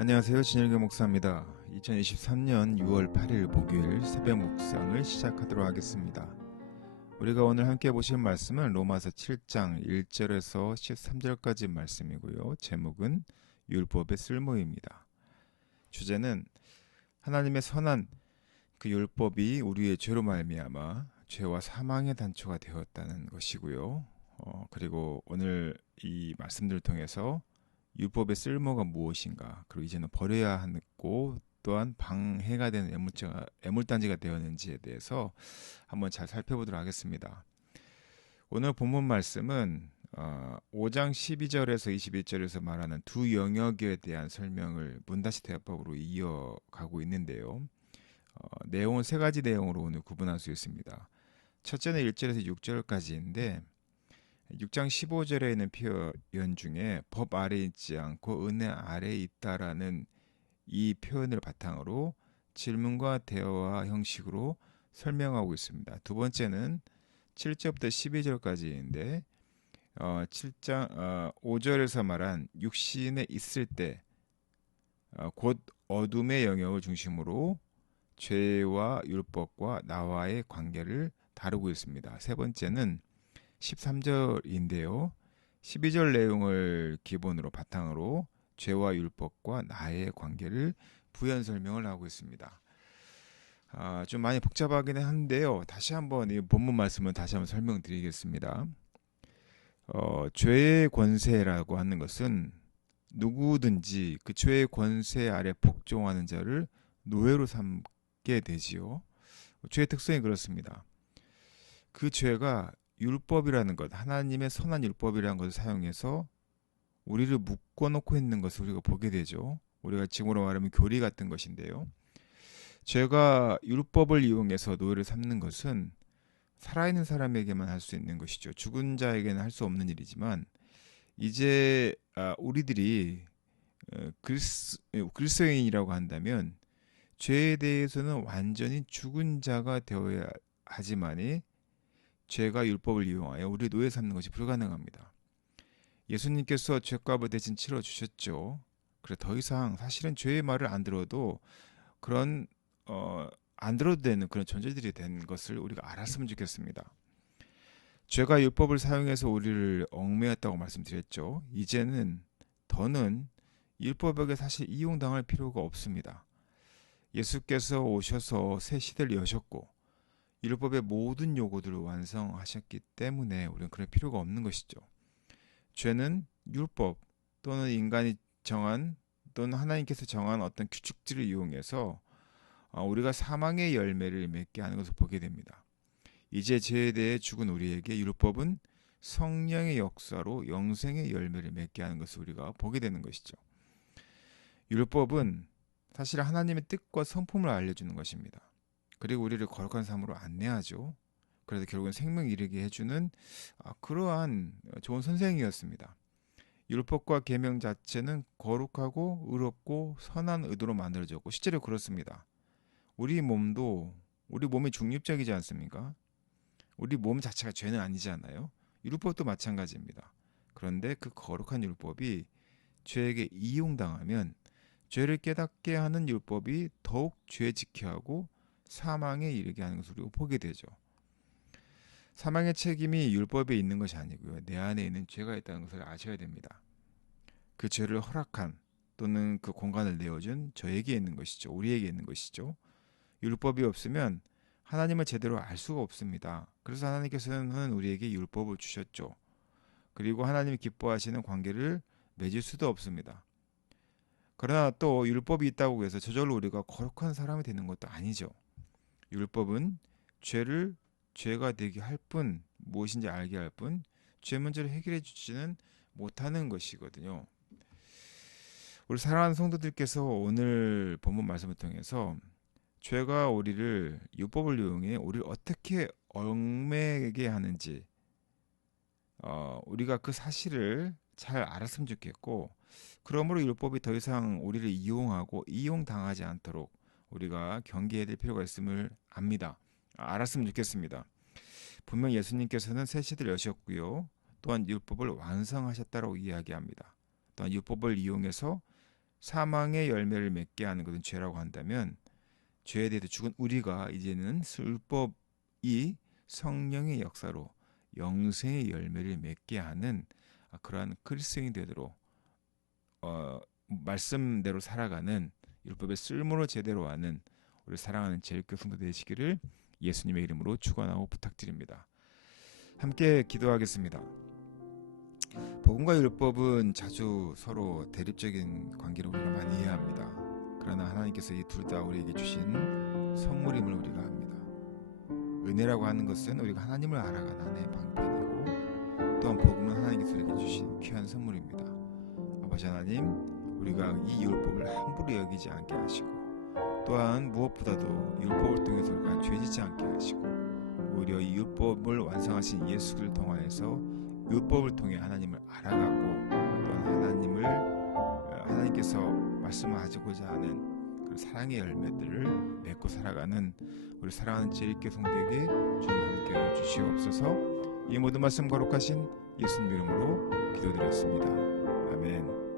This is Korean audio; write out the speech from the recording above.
안녕하세요. 진일교 목사입니다. 2023년 6월 8일 목요일 새벽 묵상을 시작하도록 하겠습니다. 우리가 오늘 함께 보실 말씀은 로마서 7장 1절에서 13절까지 말씀이고요. 제목은 율법의 쓸모입니다. 주제는 하나님의 선한 그 율법이 우리의 죄로 말미암아 죄와 사망의 단초가 되었다는 것이고요. 그리고 오늘 이 말씀들을 통해서 율법의 쓸모가 무엇인가, 그리고 이제는 버려야 하고 또한 방해가 되는 애물단지가 되었는지에 대해서 한번 잘 살펴보도록 하겠습니다. 오늘 본문 말씀은 5장 12절에서 21절에서 말하는 두 영역에 대한 설명을 문다시 대화법으로 이어가고 있는데요. 내용은 세 가지 내용으로 오늘 구분할 수 있습니다. 첫째는 1절에서 6절까지인데 6장 15절에 있는 표현 중에 법 아래 있지 않고 은혜 아래 있다라는 이 표현을 바탕으로 질문과 대화 형식으로 설명하고 있습니다. 두 번째는 7절부터 12절까지인데 7장 5절에서 말한 육신에 있을 때 곧 어둠의 영역을 중심으로 죄와 율법과 나와의 관계를 다루고 있습니다. 세 번째는 13절인데요. 12절 내용을 기본으로 바탕으로 죄와 율법과 나의 관계를 부연 설명을 하고 있습니다. 좀 많이 복잡하긴 한데요. 다시 한번 이 본문 말씀을 다시 한번 설명드리겠습니다. 죄의 권세라고 하는 것은 누구든지 그 죄의 권세 아래 복종하는 자를 노예로 삼게 되지요. 죄의 특성이 그렇습니다. 그 죄가 율법이라는 것, 하나님의 선한 율법이라는 것을 사용해서 우리를 묶어놓고 있는 것을 우리가 보게 되죠. 우리가 지금으로 말하면 교리 같은 것인데요. 죄가 율법을 이용해서 노예를 삼는 것은 살아있는 사람에게만 할 수 있는 것이죠. 죽은 자에게는 할 수 없는 일이지만 이제 우리들이 그리스도인이라고 한다면 죄에 대해서는 완전히 죽은 자가 되어야 하지만이 죄가 율법을 이용하여 우리 노예 삼는 것이 불가능합니다. 예수님께서 죄값을 대신 치러 주셨죠. 그래 더 이상 사실은 죄의 말을 안 들어도 그런 안 들어도 되는 그런 존재들이 된 것을 우리가 알았으면 좋겠습니다. 죄가 율법을 사용해서 우리를 얽매였다고 말씀드렸죠. 이제는 더는 율법에게 사실 이용당할 필요가 없습니다. 예수께서 오셔서 새 시대를 여셨고 율법의 모든 요구들을 완성하셨기 때문에 우리는 그럴 필요가 없는 것이죠. 죄는 율법 또는 인간이 정한 또는 하나님께서 정한 어떤 규칙들을 이용해서 우리가 사망의 열매를 맺게 하는 것을 보게 됩니다. 이제 죄에 대해 죽은 우리에게 율법은 성령의 역사로 영생의 열매를 맺게 하는 것을 우리가 보게 되는 것이죠. 율법은 사실 하나님의 뜻과 성품을 알려주는 것입니다. 그리고 우리를 거룩한 삶으로 안내하죠. 그래서 결국은 생명 이르게 해주는 그러한 좋은 선생이었습니다. 율법과 계명 자체는 거룩하고 의롭고 선한 의도로 만들어졌고 실제로 그렇습니다. 우리 몸이 중립적이지 않습니까? 우리 몸 자체가 죄는 아니잖아요. 율법도 마찬가지입니다. 그런데 그 거룩한 율법이 죄에게 이용당하면 죄를 깨닫게 하는 율법이 더욱 죄짓게 하고 사망에 이르게 하는 것을 우리가 보게 되죠. 사망의 책임이 율법에 있는 것이 아니고요. 내 안에 있는 죄가 있다는 것을 아셔야 됩니다. 그 죄를 허락한 또는 그 공간을 내어준 저에게 있는 것이죠. 우리에게 있는 것이죠. 율법이 없으면 하나님을 제대로 알 수가 없습니다. 그래서 하나님께서는 우리에게 율법을 주셨죠. 그리고 하나님이 기뻐하시는 관계를 맺을 수도 없습니다. 그러나 또 율법이 있다고 해서 저절로 우리가 거룩한 사람이 되는 것도 아니죠. 율법은 죄가 되게 할 뿐, 무엇인지 알게 할 뿐, 죄 문제를 해결해 주지는 못하는 것이거든요. 우리 사랑하는 성도들께서 오늘 본문 말씀을 통해서 죄가 우리를 율법을 이용해 우리를 어떻게 얽매게 하는지 우리가 그 사실을 잘 알았으면 좋겠고, 그러므로 율법이 더 이상 우리를 이용하고 이용당하지 않도록 우리가 경계해야 될 필요가 있음을 압니다. 알았으면 좋겠습니다. 분명 예수님께서는 새 시대를 여셨고요. 또한 율법을 완성하셨다고 이야기합니다. 또한 율법을 이용해서 사망의 열매를 맺게 하는 것은 죄라고 한다면, 죄에 대해 죽은 우리가 이제는 율법이 성령의 역사로 영생의 열매를 맺게 하는 그러한 그리스도인이 되도록 말씀대로 살아가는, 율법의 쓸모를 제대로 아는 우리 사랑하는 제일교회 성도 되시기를 예수님의 이름으로 축원하고 부탁드립니다. 함께 기도하겠습니다. 복음과 율법은 자주 서로 대립적인 관계를 우리가 많이 이해합니다. 그러나 하나님께서 이 둘 다 우리에게 주신 선물임을 우리가 압니다. 은혜라고 하는 것은 우리가 하나님을 알아가는 하나의 방편이고, 또한 복음은 하나님께서 우리에게 주신 귀한 선물입니다. 아버지 하나님, 우리가 이 율법을 함부로 여기지 않게 하시고, 또한 무엇보다도 율법을 통해서 우리가 죄짓지 않게 하시고, 오히려 이 율법을 완성하신 예수 그리스도를 통하여서 율법을 통해 하나님을 알아가고, 또한 하나님께서 말씀하시고자 하는 그 사랑의 열매들을 맺고 살아가는 우리 사랑하는 제일교회 성도에게 주님 함께 주시옵소서. 이 모든 말씀 거룩하신 예수님 이름으로 기도드렸습니다. 아멘.